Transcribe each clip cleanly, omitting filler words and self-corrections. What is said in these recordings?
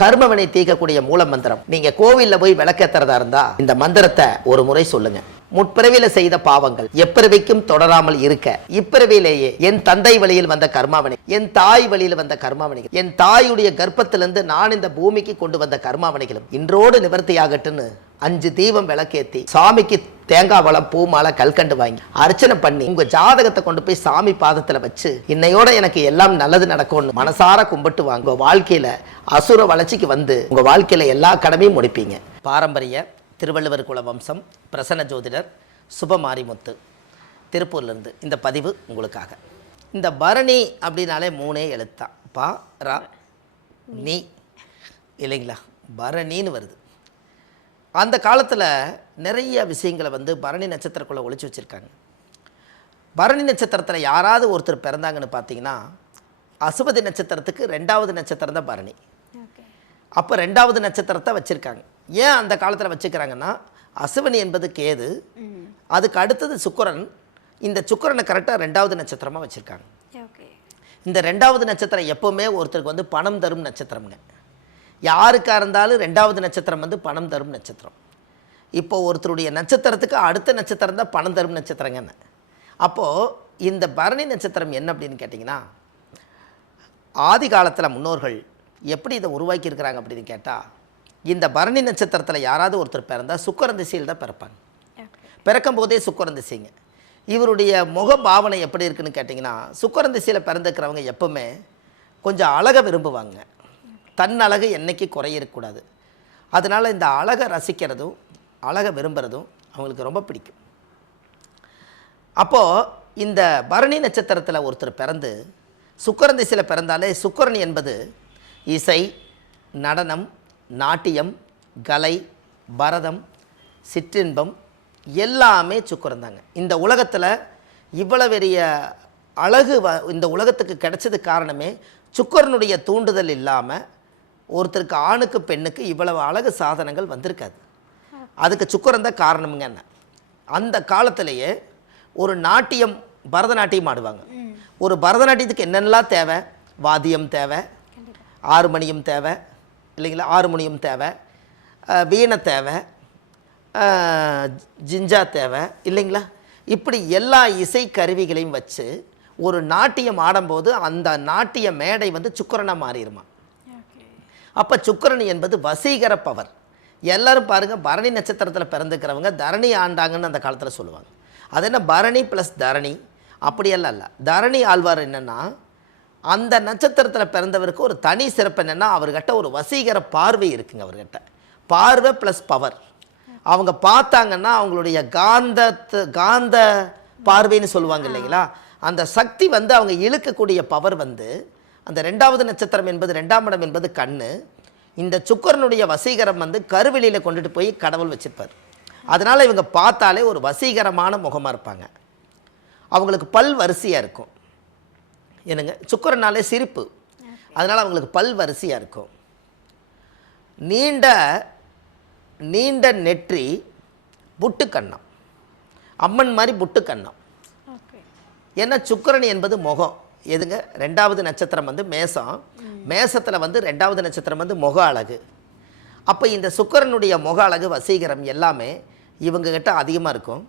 கர்மவினை தீர்க்கக்கூடிய மூல மந்திரம். நீங்க கோவில்ல போய் விளக்கேத்துறதா இருந்தா இந்த மந்திரத்தை ஒரு முறை சொல்லுங்க. முற்பிறவியில செய்த பாவங்கள் எப்பிறவிக்கும் தொடராமல் இருக்க, இப்பிறவியிலேயே என் தந்தை வழியில் வந்த கர்மாவினை, என் தாய் வழியில் வந்த கர்மாவினைகள், என் தாயுடைய கர்ப்பத்திலிருந்து நான் இந்த பூமிக்கு கொண்டு வந்த கர்மாவினைகளும் இன்றோடு நிவர்த்தியாகட்டுன்னு 5 தீபம் விளக்கேத்தி சாமிக்கு தேங்காய் வளம் பூ மாலை கல்கண்டு வாங்கி அர்ச்சனை பண்ணி உங்க ஜாதகத்தை கொண்டு போய் சாமி பாதத்துல வச்சு இன்னையோட எனக்கு எல்லாம் நல்லது நடக்கும்னு மனசார கும்பிட்டு வாங்க. வாழ்க்கையில அசுர வளர்ச்சிக்கு வந்து உங்க வாழ்க்கையில எல்லா கடமையும் முடிப்பீங்க. பாரம்பரிய திருவள்ளுவர் குல வம்சம் பிரசன்ன ஜோதிடர் சுபமாரிமுத்து திருப்பூர்லேருந்து இந்த பதிவு உங்களுக்காக. இந்த பரணி அப்படின்னாலே 3 எழுத்தான், பா ரா நீ இல்லைங்களா, பரணின்னு வருது. அந்த காலத்தில் நிறைய விஷயங்களை வந்து பரணி நட்சத்திரக்குள்ளே ஒழிச்சு வச்சுருக்காங்க. பரணி நட்சத்திரத்தில் யாராவது ஒருத்தர் பிறந்தாங்கன்னு பார்த்தீங்கன்னா அசுபதி நட்சத்திரத்துக்கு 2வது நட்சத்திரம் தான் பரணி. அப்போ 2வது நட்சத்திரத்தை வச்சுருக்காங்க. ஏன் அந்த காலத்தில் வச்சுக்கிறாங்கன்னா அசுவனி என்பது கேது, அதுக்கு அடுத்தது சுக்கிரன். இந்த சுக்கிரனை கரெக்டாக 2வது நட்சத்திரமாக வச்சுருக்காங்க. இந்த 2வது நட்சத்திரம் எப்போவுமே ஒருத்தருக்கு வந்து பணம் தரும் நட்சத்திரம்ங்க. யாருக்காக இருந்தாலும் 2வது நட்சத்திரம் வந்து பணம் தரும் நட்சத்திரம். இப்போ ஒருத்தருடைய நட்சத்திரத்துக்கு அடுத்த நட்சத்திரம் தான் பணம் தரும் நட்சத்திரங்கன்னு. அப்போது இந்த பரணி நட்சத்திரம் என்ன அப்படின்னு கேட்டிங்கன்னா, ஆதி காலத்தில் முன்னோர்கள் எப்படி இதை உருவாக்கியிருக்கிறாங்க அப்படின்னு கேட்டால், இந்த பரணி நட்சத்திரத்தில் யாராவது ஒருத்தர் பிறந்தால் சுக்கிரன் திசையில் தான் பிறப்பாங்க. பிறக்கும் போதே சுக்கிரன் திசைங்க. இவருடைய முக பாவனை எப்படி இருக்குன்னு கேட்டிங்கன்னா, சுக்கிரன் திசையில் பிறந்துக்கிறவங்க எப்போவுமே கொஞ்சம் அழகை விரும்புவாங்க. தன் அழகு என்றைக்கு குறையக்கூடாது. அதனால் இந்த அழகை ரசிக்கிறதும் அழகை விரும்புகிறதும் அவங்களுக்கு ரொம்ப பிடிக்கும். அப்போது இந்த பரணி நட்சத்திரத்தில் ஒருத்தர் பிறந்து சுக்கிரன் திசையில் பிறந்தாலே, சுக்கிரன் என்பது இசை, நடனம், நாட்டியம், கலை, பரதம், சிற்றின்பம் எல்லாமே சுக்கிரன் தாங்க. இந்த உலகத்தில் இவ்வளவு பெரிய அழகு இந்த உலகத்துக்கு கிடைச்சது காரணமே சுக்கிரனுடைய தூண்டுதல் இல்லாமல் ஒருத்தருக்கு ஆணுக்கு பெண்ணுக்கு இவ்வளவு அழகு சாதனங்கள் வந்திருக்காது. அதுக்கு சுக்கிரன் தான் காரணமுங்க. என்ன அந்த காலத்திலேயே ஒரு நாட்டியம், பரதநாட்டியம் ஆடுவாங்க. ஒரு பரதநாட்டியத்துக்கு என்னென்னலாம் தேவை? வாத்தியம் தேவை, ஆறுமணியம் தேவை இல்லைங்களா, ஆறுமணியம் தேவை, வீணை தேவை, ஜிஞ்சா தேவை இல்லைங்களா. இப்படி எல்லா இசை கருவிகளையும் வச்சு ஒரு நாட்டியம் ஆடும்போது அந்த நாட்டிய மேடை வந்து சுக்கிரனாக மாறிடுமா. அப்போ சுக்கிரன் என்பது வசீகர பவர். எல்லோரும் பாருங்கள், பரணி நட்சத்திரத்தில் பிறந்துக்கிறவங்க தரணி ஆண்டாங்கன்னு அந்த காலத்தில் சொல்லுவாங்க. அது என்ன பரணி ப்ளஸ் தரணி அப்படியெல்லாம் இல்லை. தரணி ஆழ்வார் என்னென்னா, அந்த நட்சத்திரத்தில் பிறந்தவருக்கு ஒரு தனி சிறப்பு என்னென்னா, அவர்கிட்ட ஒரு வசீகர பார்வை இருக்குங்க. அவர்கிட்ட பார்வை ப்ளஸ் பவர். அவங்க பார்த்தாங்கன்னா அவங்களுடைய காந்த பார்வைன்னு சொல்லுவாங்க இல்லைங்களா, அந்த சக்தி வந்து அவங்க இழுக்கக்கூடிய பவர் வந்து அந்த 2வது நட்சத்திரம் என்பது 2ஆம் இடம் என்பது கண்ணு. இந்த சுக்கிரனுடைய வசீகரம் வந்து கருவெளியில் கொண்டுட்டு போய் கடவுள் வச்சுருப்பார். அதனால் இவங்க பார்த்தாலே ஒரு வசீகரமான முகமாக இருப்பாங்க. அவங்களுக்கு பல் வரிசையாக இருக்கும். என்னங்க, சுக்கிரனாலே சிரிப்பு, அதனால் அவங்களுக்கு பல் வரிசையாக இருக்கும். நீண்ட நெற்றி, புட்டு கன்னம், அம்மன் மாதிரி புட்டு கன்னம். ஏன்னா சுக்கிரன் என்பது முகம். எதுங்க, 2வது நட்சத்திரம் வந்து மேசம். மேசத்தில் வந்து 2வது நட்சத்திரம் வந்து முக அழகு. அப்போ இந்த சுக்கிரனுடைய முக அழகு, வசீகரம் எல்லாமே இவங்ககிட்ட அதிகமாக இருக்கும்.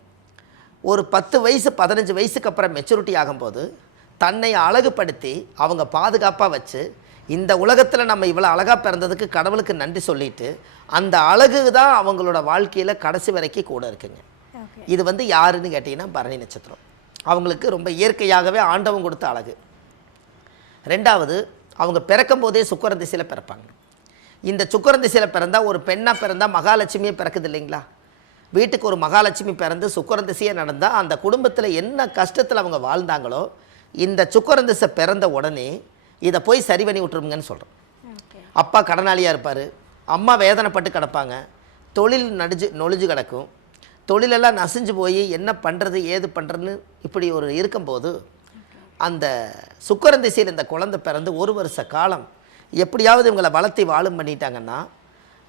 ஒரு 10 வயசு 15 வயசுக்கு அப்புறம் மெச்சூரிட்டி ஆகும்போது தன்னை அழகுபடுத்தி அவங்க பாதுகாப்பாக வச்சு இந்த உலகத்தில் நம்ம இவ்வளோ அழகாக பிறந்ததுக்கு கடவுளுக்கு நன்றி சொல்லிட்டு அந்த அழகு தான் அவங்களோட வாழ்க்கையில் கடைசி வரைக்கும் கூட இருக்குங்க. இது வந்து யாருன்னு கேட்டிங்கன்னா பரணி நட்சத்திரம். அவங்களுக்கு ரொம்ப இயற்கையாகவே ஆண்டவன் கொடுத்த அழகு. 2வது, அவங்க பிறக்கும் போதே சுக்கிரன் திசையில் பிறப்பாங்க. இந்த சுக்கிரன் திசையில் பிறந்தால், ஒரு பெண்ணாக பிறந்தால் மகாலட்சுமியே பிறக்குது இல்லைங்களா. வீட்டுக்கு ஒரு மகாலட்சுமி பிறந்து சுக்கிரன் திசையே நடந்தால் அந்த குடும்பத்தில் என்ன கஷ்டத்தில் அவங்க வாழ்ந்தாங்களோ இந்த சுக்கிரன் திசை பிறந்த உடனே இதை போய் சரி பண்ணி விட்டுருங்கன்னு சொல்கிறோம். அப்பா கடனாளியாக இருப்பார், அம்மா வேதனைப்பட்டு கிடப்பாங்க, தொழில் நொழிஞ்சு கிடக்கும், தொழிலெல்லாம் நசிஞ்சு போய் என்ன பண்ணுறது ஏது பண்ணுறதுன்னு இப்படி ஒரு இருக்கும்போது அந்த சுக்கிரன் திசையில் இந்த குழந்தை பிறந்து 1 வருஷ காலம் எப்படியாவது இவங்களை வளர்த்தி வாழும் பண்ணிட்டாங்கன்னா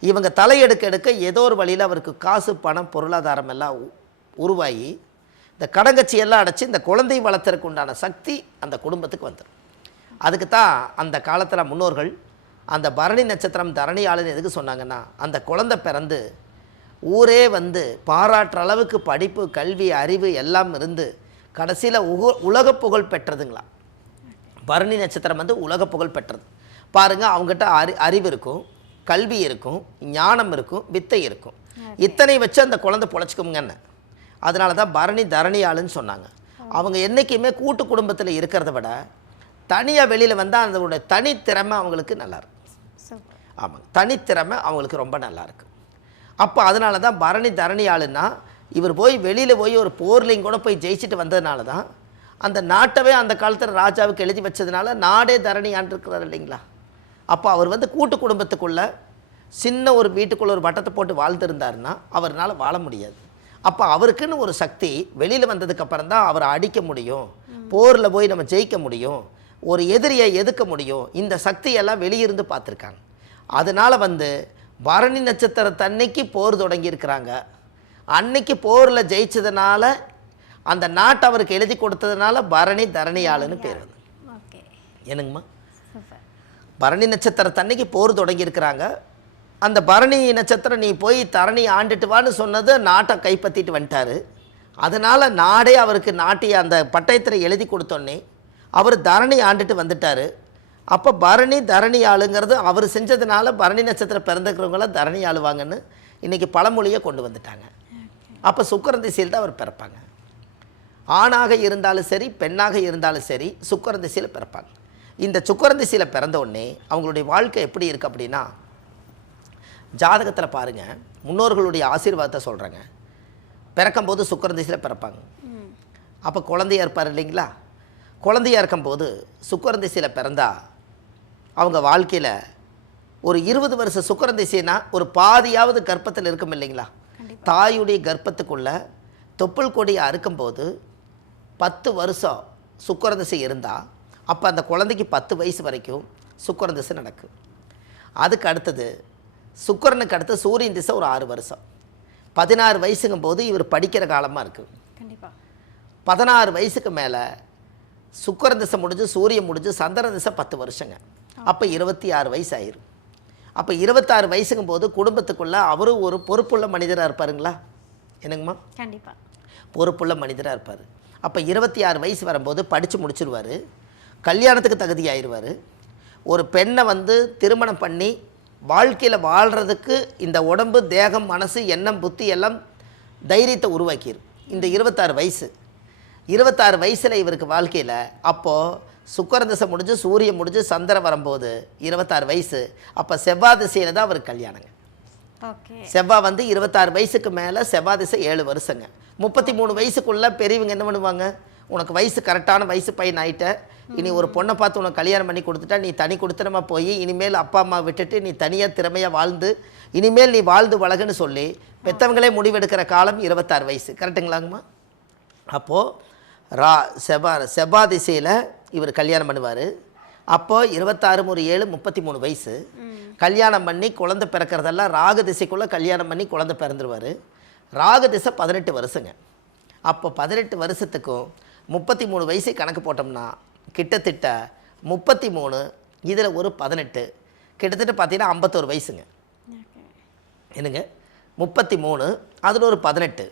இவங்க தலையெடுக்க ஏதோ ஒரு வழியில் அவருக்கு காசு, பணம், பொருளாதாரம் எல்லாம் உருவாகி இந்த கடங்கச்சியெல்லாம் அடைச்சி இந்த குழந்தையை வளர்த்துறதுக்கு உண்டான சக்தி அந்த குடும்பத்துக்கு வந்துடும். அதுக்கு தான் அந்த காலத்தில் முன்னோர்கள் அந்த பரணி நட்சத்திரம் தரணி ஆளுன்னு எதுக்கு சொன்னாங்கன்னா, அந்த குழந்தை பிறந்து ஊரே வந்து பாராட்டுற அளவுக்கு படிப்பு, கல்வி, அறிவு எல்லாம் இருந்து கடைசியில் உலக புகழ் பெற்றதுங்களா. பரணி நட்சத்திரம் வந்து உலக புகழ் பெற்றது. பாருங்கள், அவங்ககிட்ட அறிவு இருக்கும், கல்வி இருக்கும், ஞானம் இருக்கும், வித்தை இருக்கும். இத்தனை வச்சு அந்த குழந்தை பொழைச்சிக்குங்கன்னு. அதனால தான் பரணி தரணி ஆளுன்னு சொன்னாங்க. அவங்க என்றைக்குமே கூட்டு குடும்பத்தில் இருக்கிறத விட தனியாக வெளியில் வந்தால் அதோட தனித்திறமை அவங்களுக்கு நல்லாயிருக்கும். ஆமாங்க, தனித்திறமை அவங்களுக்கு ரொம்ப நல்லாயிருக்கு. அப்போ அதனால தான் பரணி தரணி ஆளுன்னா, இவர் போய் வெளியில் போய் ஒரு போர்லையும் கூட போய் ஜெயிச்சுட்டு வந்ததுனால தான் அந்த நாட்டவே அந்த காலத்தில் ராஜாவுக்கு எழுதி வச்சதுனால நாடே தரணி ஆண்டிருக்கிறார் இல்லைங்களா. அப்போ அவர் வந்து கூட்டு குடும்பத்துக்குள்ளே சின்ன ஒரு வீட்டுக்குள்ளே ஒரு வட்டத்தை போட்டு வாழ்ந்துருந்தாருன்னா அவர்னால் வாழ முடியாது. அப்போ அவருக்குன்னு ஒரு சக்தி வெளியில் வந்ததுக்கப்புறம் தான் அவரை அடிக்க முடியும், போரில் போய் நம்ம ஜெயிக்க முடியும், ஒரு எதிரியை எதுக்க முடியும். இந்த சக்தியெல்லாம் வெளியிருந்து பார்த்துருக்காங்க. அதனால் வந்து பரணி நட்சத்திரத்தன்னைக்கு போர் தொடங்கியிருக்கிறாங்க. அன்னைக்கு போரில் ஜெயிச்சதுனால அந்த நாட்டை அவருக்கு எழுதி கொடுத்ததுனால பரணி தரணி ஆளுன்னு பேர் வந்து. என்னங்கம்மா, பரணி நட்சத்திரத்தன்னைக்கு போர் தொடங்கியிருக்கிறாங்க. அந்த பரணி நட்சத்திரம் நீ போய் தரணி ஆண்டுட்டு வான்னு சொன்னது நாட்டை கைப்பற்றிட்டு வந்துட்டார். அதனால் நாடே அவருக்கு நாட்டிய அந்த பட்டயத்தில் எழுதி கொடுத்தோன்னே அவர் தரணி ஆண்டுட்டு வந்துட்டார். அப்போ பரணி தரணி ஆளுங்கிறது அவர் செஞ்சதுனால பரணி நட்சத்திரம் பிறந்துக்கிறவங்களாம் தரணி ஆளுவாங்கன்னு இன்றைக்கி பழமொழியை கொண்டு வந்துட்டாங்க. அப்போ சுக்கிரன் திசையில் தான் அவர் பிறப்பாங்க. ஆணாக இருந்தாலும் சரி, பெண்ணாக இருந்தாலும் சரி, சுக்கிரன் திசையில் பிறப்பாங்க. இந்த சுக்கிரன் திசையில் பிறந்த உடனே அவங்களுடைய வாழ்க்கை எப்படி இருக்குது அப்படின்னா, ஜாதகத்தில் பாருங்கள், முன்னோர்களுடைய ஆசீர்வாதத்தை சொல்கிறாங்க. பிறக்கும்போது சுக்கிரன் திசையில் பிறப்பாங்க. அப்போ குழந்தையாக இருப்பார் இல்லைங்களா. குழந்தையாக இருக்கும்போது சுக்கிரன் திசையில் பிறந்தா அவங்க வாழ்க்கையில் ஒரு 20 வருஷம் சுக்கிரன் திசைனா ஒரு பாதியாவது கர்ப்பத்தில் இருக்கும் இல்லைங்களா. தாயுடைய கர்ப்பத்துக்குள்ளே தொப்புள் கொடியை அறுக்கும்போது 10 வருஷம் சுக்கிரன் திசை இருந்தால் அப்போ அந்த குழந்தைக்கு 10 வயசு வரைக்கும் சுக்கிரன் திசை நடக்கும். அதுக்கு அடுத்தது சுக்கிரனுக்கு அடுத்து சூரியன் திசை ஒரு 6 வருஷம். 16 வயசுங்கும் போது இவர் படிக்கிற காலமாக இருக்குது. கண்டிப்பாக 16 வயசுக்கு மேலே சுக்கிரன் திசை முடிஞ்சு சூரியன் முடிஞ்சு சந்திரன் திசை 10 வருஷங்க. அப்போ 26 வயசு ஆயிரும். அப்போ 26 வயசுங்கும் போது குடும்பத்துக்குள்ளே அவரும் ஒரு பொறுப்புள்ள மனிதராக இருப்பாருங்களா. என்னங்கம்மா, கண்டிப்பாக பொறுப்புள்ள மனிதராக இருப்பார். அப்போ 26 வயசு வரும்போது படித்து முடிச்சிருவார், கல்யாணத்துக்கு தகுதி ஆயிடுவார். ஒரு பெண்ணை வந்து திருமணம் பண்ணி வாழ்க்கையில் வாழ்கிறதுக்கு இந்த உடம்பு, தேகம், மனசு, எண்ணம், புத்தி எல்லாம் தைரியத்தை உருவாக்கிடும். இந்த 26 வயசு 26 வயசில் இவருக்கு வாழ்க்கையில் அப்போது சுக்கிரன் திசை முடிஞ்சு சூரியன் முடிஞ்சு சந்திரன் வரும்போது 26 வயசு. அப்போ செவ்வாய் திசையில் தான் அவருக்கு கல்யாணங்க. செவ்வாய் வந்து 26 வயசுக்கு மேலே செவ்வாய் திசை 7 வருஷங்க. 33 வயசுக்குள்ளே பெரியவங்க என்ன பண்ணுவாங்க, உனக்கு வயசு கரெக்டான வயசு பையன் ஆகிட்ட, இனி ஒரு பொண்ணை பார்த்து உனக்கு கல்யாணம் பண்ணி கொடுத்துட்டா நீ தனி கொடுத்தனமாக போய் இனிமேல் அப்பா அம்மா விட்டுட்டு நீ தனியாக திறமையாக வாழ்ந்து இனிமேல் நீ வாழ்ந்து வழகுன்னு சொல்லி பெற்றவங்களே முடிவெடுக்கிற காலம் 26 வயசு. கரெக்டுங்களாங்கம்மா. அப்போது செவ்வாய் திசையில் இவர் கல்யாணம் பண்ணுவார். அப்போது 26 ஒரு 7 33 வயசு. கல்யாணம் பண்ணி குழந்தை பிறக்கிறதெல்லாம் ராகு திசைக்குள்ளே கல்யாணம் பண்ணி குழந்தை பிறந்துருவார். ராகு திசை 18 வருஷங்க. அப்போ 18 வருஷத்துக்கும் 33 வயசு கணக்கு போட்டோம்னா கிட்டத்தட்ட 33 இதில் ஒரு 18 கிட்டத்தட்ட பார்த்தீங்கன்னா 51 வயசுங்க. என்னங்க, 33 அதில் ஒரு 18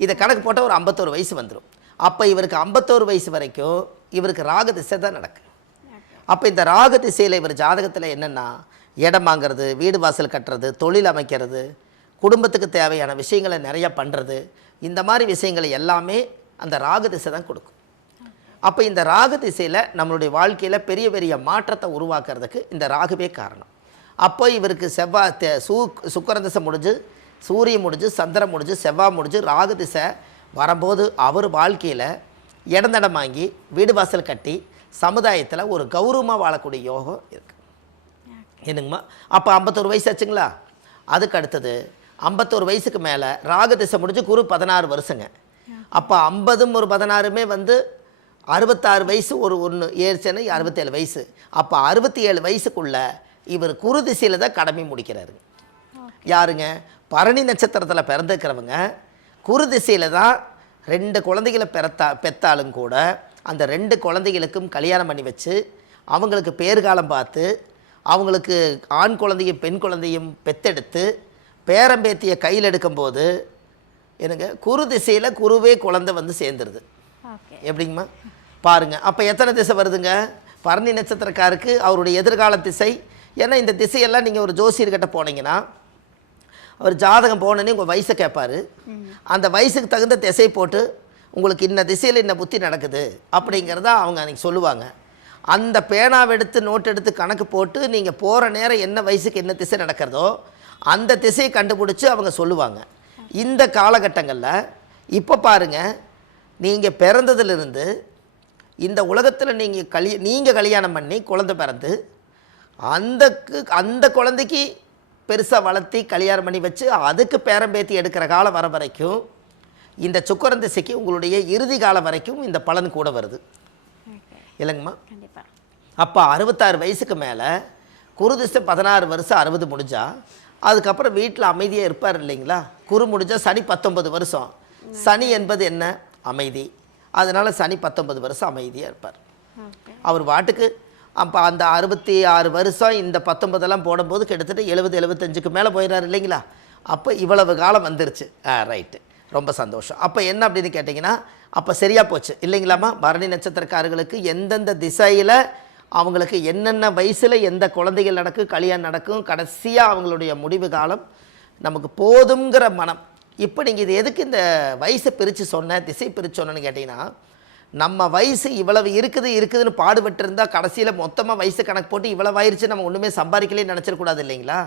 இதை கணக்கு போட்டால் ஒரு 51 வயசு வந்துடும். அப்போ இவருக்கு 51 வயசு வரைக்கும் இவருக்கு ராகு திசை தான் நடக்கும். அப்போ இந்த ராகு திசையில் இவர் ஜாதகத்தில் என்னென்னா, இடம் வாங்கிறது, வீடு வாசல் கட்டுறது, தொழில் அமைக்கிறது, குடும்பத்துக்கு தேவையான விஷயங்களை நிறையா பண்ணுறது, இந்த மாதிரி விஷயங்களை எல்லாமே அந்த ராகு திசை தான் கொடுக்கும். அப்போ இந்த ராகு திசையில் நம்மளுடைய வாழ்க்கையில் பெரிய பெரிய மாற்றத்தை உருவாக்குறதுக்கு இந்த ராகுவே காரணம். அப்போ இவருக்கு சுக்கிரன் திசை முடிஞ்சு சூரியன் முடிஞ்சு சந்திரன் முடிஞ்சு செவ்வாய் முடிஞ்சு ராகு திசை வரும்போது அவர் வாழ்க்கையில் இடந்தடம் வாங்கி வீடு வாசல் கட்டி சமுதாயத்தில் ஒரு கௌரவமாக வாழக்கூடிய யோகம் இருக்குது. என்னங்கம்மா, அப்போ 51 வயசு ஆச்சுங்களா. அதுக்கு அடுத்தது 51 வயசுக்கு மேலே ராகு திசை முடிஞ்சு குரு 16 வருஷங்க. அப்போ 50 ஒரு 16 வந்து 66 வயசு, ஒரு 1 7 67 வயசு. அப்போ 67 வயசுக்குள்ளே இவர் குரு திசையில் தான் கடமை முடிக்கிறாரு. யாருங்க, பரணி நட்சத்திரத்தில் பிறந்திருக்கிறவங்க குரு திசையில் தான் 2 குழந்தைகளை பெற்றாலும் கூட அந்த 2 குழந்தைகளுக்கும் கல்யாணம் பண்ணி வச்சு அவங்களுக்கு பேர்காலம் பார்த்து அவங்களுக்கு ஆண் குழந்தையும் பெண் குழந்தையும் பெத்தெடுத்து பேரம்பேத்தியை கையில் எடுக்கும்போது எனக்கு குரு திசையில் குருவே குழந்தை வந்து சேர்ந்துருது. எப்படிங்கம்மா பாருங்கள். அப்போ எத்தனை திசை வருதுங்க? பரணி நட்சத்திரக்காருக்கு அவருடைய எதிர்கால திசை. ஏன்னா இந்த திசையெல்லாம் நீங்கள் ஒரு ஜோசியர்கிட்ட போனீங்கன்னா அவர் ஜாதகம் போனோன்னே உங்கள் வயசை கேட்பார். அந்த வயசுக்கு தகுந்த திசை போட்டு உங்களுக்கு இன்ன திசையில் இன்ன புத்தி நடக்குது அப்படிங்கிறத அவங்க அன்றைக்கி சொல்லுவாங்க. அந்த பேனாவை எடுத்து நோட் எடுத்து கணக்கு போட்டு நீங்கள் போகிற நேரம் என்ன வயசுக்கு என்ன திசை நடக்கிறதோ அந்த திசையை கண்டுபிடிச்சி அவங்க சொல்லுவாங்க. இந்த காலகட்டங்களில் இப்போ பாருங்கள், நீங்கள் பிறந்ததுலேருந்து இந்த உலகத்தில் நீங்கள் கல்யாணம் பண்ணி குழந்தை பிறந்து அந்த குழந்தைக்கு பெருசாக வளர்த்தி கல்யாணம் பண்ணி வச்சு அதுக்கு பேரம்பேத்தி எடுக்கிற காலம் வர வரைக்கும் இந்த சுக்கிரன் திசைக்கு உங்களுடைய இறுதி காலம் வரைக்கும் இந்த பலன் கூட வருது இல்லைங்கம்மா. அப்போ 66 வயசுக்கு மேலே குரு திசை 16 வருஷம் 60 முடிஞ்சா அதுக்கப்புறம் வீட்டில் அமைதியாக இருப்பார் இல்லைங்களா. குரு முடிஞ்சால் சனி 19 வருஷம். சனி என்பது என்ன? அமைதி. அதனால் சனி 19 வருஷம் அமைதியாக இருப்பார். அவர் வாட்டுக்கு அப்போ அந்த 66 வருஷம் இந்த 19 போடும்போது கிட்டத்தட்ட 70-75க்கு மேலே போயிடுறாரு இல்லைங்களா. அப்போ இவ்வளவு காலம் வந்துருச்சு. ரைட்டு, ரொம்ப சந்தோஷம். அப்போ என்ன அப்படின்னு கேட்டிங்கன்னா அப்போ சரியாக போச்சு இல்லைங்களாம்மா. பரணி நட்சத்திரக்காரர்களுக்கு எந்தெந்த திசையில் அவங்களுக்கு என்னென்ன வயசில் எந்த குழந்தைகள் நடக்கும், கல்யாணம் நடக்கும், கடைசியாக அவங்களுடைய முடிவு காலம் நமக்கு போதுங்கிற மனம். இப்போ நீங்கள் இது எதுக்கு இந்த வயசை பிரித்து சொன்னேன், திசை பிரித்து சொன்னேன்னு கேட்டிங்கன்னா, நம்ம வயசு இவ்வளவு இருக்குதுன்னு பாடுபட்டு இருந்தால் கடைசியில் மொத்தமாக வயசு கணக்கு போட்டு இவ்வளவு ஆயிடுச்சு நம்ம ஒன்றுமே சம்பாதிக்கலே நினச்சிடக்கூடாது இல்லைங்களா.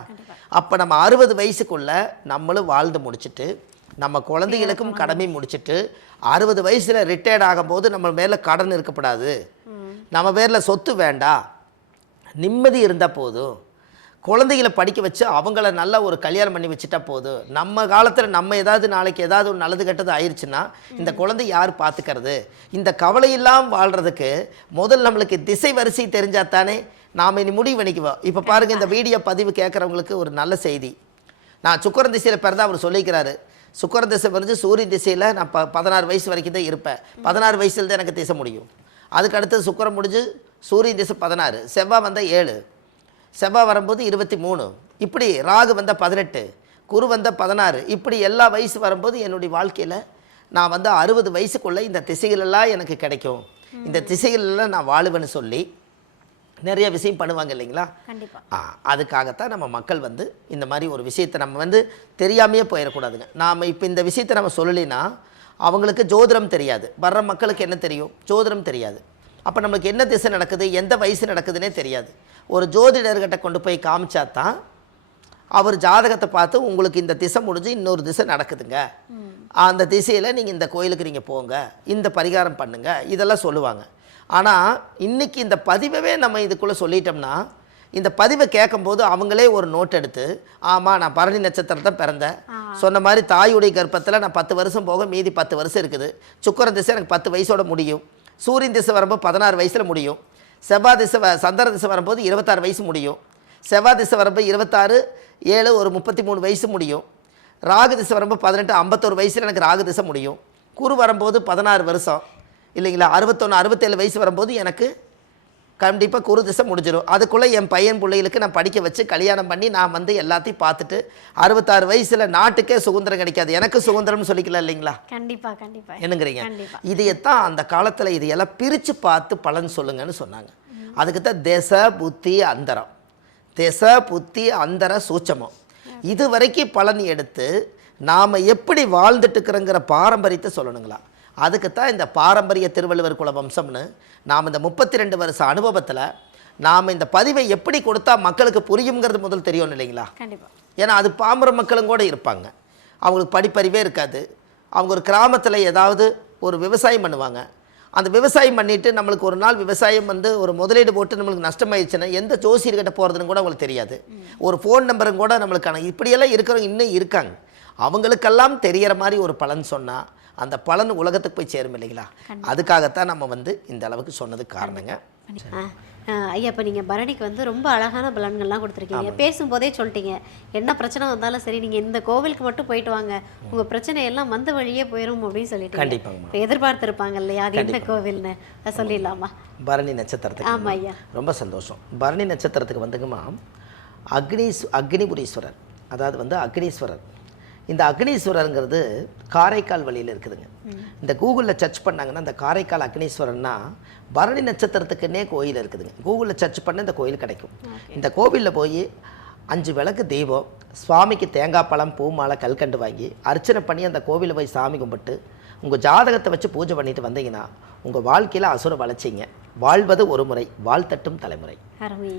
அப்போ நம்ம 60 வயசுக்குள்ளே நம்மளும் வாழ்ந்து முடிச்சுட்டு நம்ம குழந்தைகளுக்கும் கடமை முடிச்சுட்டு 60 வயசில் ரிட்டையர்ட் ஆகும்போது நம்ம மேலே கடன் இருக்கப்படாது, நம்ம பேரில் சொத்து வேண்டாம், நிம்மதி இருந்தால் போதும், குழந்தைகளை படிக்க வச்சு அவங்கள நல்லா ஒரு கல்யாணம் பண்ணி வச்சுட்டா போதும். நம்ம காலத்தில் நம்ம ஏதாவது நாளைக்கு ஏதாவது ஒரு நல்லது கெட்டது ஆயிடுச்சுன்னா இந்த குழந்தை யார் பார்த்துக்கிறது? இந்த கவலையெல்லாம் வாழ்கிறதுக்கு முதல் நம்மளுக்கு திசை வரிசை தெரிஞ்சால் தானே நாம் இனி முடிவு பண்ணிக்குவோம். இப்போ பாருங்கள், இந்த வீடியோ பதிவு கேட்குறவங்களுக்கு ஒரு நல்ல செய்தி. நான் சுக்கிரன் திசையில் பிறந்தா அவர் சொல்லிக்கிறாரு. சுக்கிரன் திசை வந்து சூரிய திசையில் நான் 16 வயசு வரைக்கும் தான் இருப்பேன். 16 வயசில் தான் எனக்கு திசை முடியும். அதுக்கு அடுத்தது சுக்கிரன் முடிஞ்சு சூரிய திசை 16, செவ்வாய் வந்தால் 7, செவ்வாய் வரும்போது 23, இப்படி ராகு வந்தால் 18, குரு வந்தால் 16, இப்படி எல்லா வயசு வரும்போது என்னுடைய வாழ்க்கையில் நான் வந்து 60 வயசுக்குள்ளே இந்த திசைகளெல்லாம் எனக்கு கிடைக்கும், இந்த திசைகளெல்லாம் நான் வாழுவேன்னு சொல்லி நிறைய விஷயம் பண்ணுவாங்க இல்லைங்களா. அதுக்காகத்தான் நம்ம மக்கள் வந்து இந்த மாதிரி ஒரு விஷயத்தை நம்ம வந்து தெரியாமையே போயிடக்கூடாதுங்க. நாம் இப்போ இந்த விஷயத்தை நம்ம சொல்லலைன்னா அவங்களுக்கு ஜோதிடம் தெரியாது, வர்ற மக்களுக்கு என்ன தெரியும்? ஜோதிடம் தெரியாது. அப்போ நம்மளுக்கு என்ன திசை நடக்குது, எந்த வயசு நடக்குதுன்னே தெரியாது. ஒரு ஜோதிடர்கிட்ட கொண்டு போய் காமிச்சா தான் அவர் ஜாதகத்தை பார்த்து உங்களுக்கு இந்த திசை முடிஞ்சு இன்னொரு திசை நடக்குதுங்க, அந்த திசையில் நீங்கள் இந்த கோயிலுக்கு நீங்கள் போங்க, இந்த பரிகாரம் பண்ணுங்க, இதெல்லாம் சொல்லுவாங்க. ஆனால் இன்றைக்கி இந்த பதிவை நம்ம இதுக்குள்ளே சொல்லிட்டோம்னா இந்த பதிவை கேட்கும்போது அவங்களே ஒரு நோட் எடுத்து, ஆமாம் நான் பரணி நட்சத்திரத்தை பிறந்தேன், சொன்ன மாதிரி தாயுடைய கர்ப்பத்தில் நான் 10 வருஷம் போக மீதி 10 வருஷம் இருக்குது, சுக்கிரன் திசை எனக்கு 10 வயசோட முடியும், சூரியன் திசை வரும்போது 16 வயசில் முடியும், செவ்வாய் திசை சந்திர திசை வரும்போது 26 வயசு முடியும், செவ்வாய் திசை வரும்போது 26, 7 ஒரு 33 வயசு முடியும், ராகு திசை வரும்போது 18 51 வயசில் எனக்கு ராகு திசை முடியும், குரு வரும்போது 16 வருஷம் இல்லைங்களா, 61 67 வயசு வரும்போது எனக்கு கண்டிப்பாக குரு திசை முடிஞ்சிடும். அதுக்குள்ளே என் பையன் பிள்ளைகளுக்கு நான் படிக்க வச்சு கல்யாணம் பண்ணி நான் வந்து எல்லாத்தையும் பார்த்துட்டு 66 வயசில் நாட்டுக்கே சுதந்திரம் கிடைக்காது, எனக்கு சுதந்திரம்னு சொல்லிக்கலாம் இல்லைங்களா. கண்டிப்பாக கண்டிப்பாக என்னங்கிறீங்க? இதையத்தான் அந்த காலத்தில் இதையெல்லாம் பிரித்து பார்த்து பலன் சொல்லுங்கன்னு சொன்னாங்க. அதுக்கு தான் திசை புத்தி அந்தரம், திசை புத்தி அந்தர சூட்சமம், இது வரைக்கும் பலன் எடுத்து நாம் எப்படி வாழ்ந்துட்டு இருக்கிறோங்கிற பாரம்பரியத்தை சொல்லணுங்களா. அதுக்குத்தான் இந்த பாரம்பரிய திருவள்ளுவர் குல வம்சம்னு நாம் இந்த 32 வருஷ அனுபவத்தில் நாம் இந்த பதிவை எப்படி கொடுத்தா மக்களுக்கு புரியுங்கிறது முதல் தெரியும் இல்லைங்களா. ஏன்னா அது பாமர மக்களும் கூட இருப்பாங்க, அவங்களுக்கு படிப்பறிவே இருக்காது. அவங்க ஒரு கிராமத்தில் ஏதாவது ஒரு விவசாயம் பண்ணுவாங்க, அந்த விவசாயம் பண்ணிவிட்டு நம்மளுக்கு ஒரு நாள் விவசாயம் வந்து ஒரு முதலீடு போட்டு நம்மளுக்கு நஷ்டமாயிடுச்சுன்னா எந்த ஜோசியர்கிட்ட போகிறதுன்னு கூட அவங்களுக்கு தெரியாது, ஒரு ஃபோன் நம்பரும் கூட நம்மளுக்கான இப்படியெல்லாம் இருக்கிறவங்க இன்னும் இருக்காங்க. அவங்களுக்கெல்லாம் தெரிகிற மாதிரி ஒரு பலன் சொன்னால் அந்த பலன் உலகத்துக்கு போய் சேரும் இல்லைங்களா. அதுக்காகத்தான் நம்ம வந்து இந்த அளவுக்கு சொன்னதுக்கு காரணங்க. ஐயா இப்போ நீங்கள் பரணிக்கு வந்து ரொம்ப அழகான பலன்கள்லாம் கொடுத்துருக்கீங்க. பேசும்போதே சொல்லிட்டீங்க, என்ன பிரச்சனை வந்தாலும் சரி நீங்கள் இந்த கோவிலுக்கு மட்டும் போயிட்டு வாங்க, உங்கள் பிரச்சனை எல்லாம் வந்த வழியே போயிடும் அப்படின்னு சொல்லிட்டு கண்டிப்பாங்க. இப்போ எதிர்பார்த்துருப்பாங்க இல்லையா, அது என்ன கோவில்னு அதை சொல்லிடலாமா? பரணி நட்சத்திரத்துக்கு. ஆமாம் ஐயா. ரொம்ப சந்தோஷம். பரணி நட்சத்திரத்துக்கு வந்துங்கம்மா அக்னிபுரீஸ்வரர், அதாவது வந்து அக்னீஸ்வரர். இந்த அக்னீஸ்வரருங்கிறது காரைக்கால் வழியில் இருக்குதுங்க. இந்த கூகுளில் சர்ச் பண்ணாங்கன்னா இந்த காரைக்கால் அக்னீஸ்வரர்னா பரணி நட்சத்திரத்துக்குன்னே கோயில் இருக்குதுங்க. கூகுளில் சர்ச் பண்ண இந்த கோயில் கிடைக்கும். இந்த கோவிலில் போய் 5 விளக்கு தீபம், சுவாமிக்கு தேங்காய் பழம் பூ மாலை கல்கண்டு வாங்கி அர்ச்சனை பண்ணி அந்த கோவிலில் போய் சாமி கும்பிட்டு உங்கள் ஜாதகத்தை வச்சு பூஜை பண்ணிட்டு வந்தீங்கன்னா உங்கள் வாழ்க்கையில் அசுர வளர்ச்சிங்க. வாழ்வது ஒரு முறை, வாழ்த்தட்டும் தலைமுறை. அருமையா.